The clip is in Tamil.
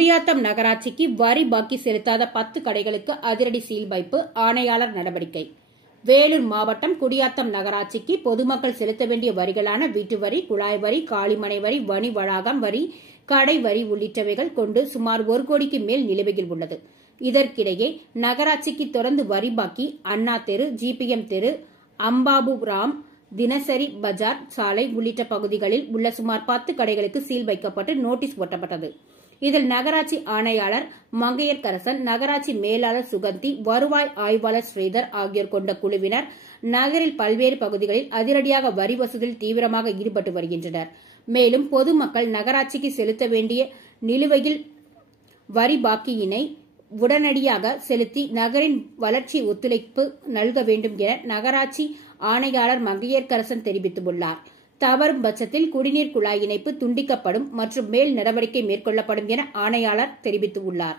குடியாத்தம் நகராட்சிக்கு வரி பாக்கி செலுத்தாத 10 கடைகளுக்கு அதிரடி சீல் வைப்பு, ஆணையாளர் நடவடிக்கை. வேலூர் மாவட்டம் குடியாத்தம் நகராட்சிக்கு பொதுமக்கள் செலுத்த வேண்டிய வரிகளான வீட்டு வரி, குழாய் வரி, காலிமனை வரி, வணி வளாகம் வரி, கடை வரி உள்ளிட்டவைகள் கொண்டு சுமார் 1 கோடிக்கு மேல் நிலுவையில் உள்ளது. இதற்கிடையே நகராட்சிக்கு தொடர்ந்து வரி பாக்கி அண்ணா தெரு, ஜிபிஎம் தெரு, அம்பாபுராம், தினசரி பஜார் சாலை உள்ளிட்ட பகுதிகளில் உள்ள சுமார் 10 கடைகளுக்கு சீல் வைக்கப்பட்டு நோட்டீஸ் ஒட்டப்பட்டது. இதில் நகராட்சி ஆணையாளர் மங்கையர்கரசன், நகராட்சி மேலாளர் சுகந்தி, வருவாய் ஆய்வாளர் ஸ்ரீதர் ஆகியோர் கொண்ட குழுவினர் நகரில் பல்வேறு பகுதிகளில் அதிரடியாக வரி வசூலில் தீவிரமாக ஈடுபட்டு வருகின்றனர். மேலும் பொதுமக்கள் நகராட்சிக்கு செலுத்த வேண்டிய நிலுவையில் வரி பாக்கியினை உடனடியாக செலுத்தி நகரின் வளர்ச்சி ஒத்துழைப்பு நல்க வேண்டும் என நகராட்சி ஆணையாளர் மங்கையர்கரசன் தெரிவித்துள்ளார். தவறும் பட்சத்தில் குடிநீர் குழாய் இணைப்பு துண்டிக்கப்படும் மற்றும் மேல் நடவடிக்கை மேற்கொள்ளப்படும் என ஆணையாளர் தெரிவித்துள்ளார்.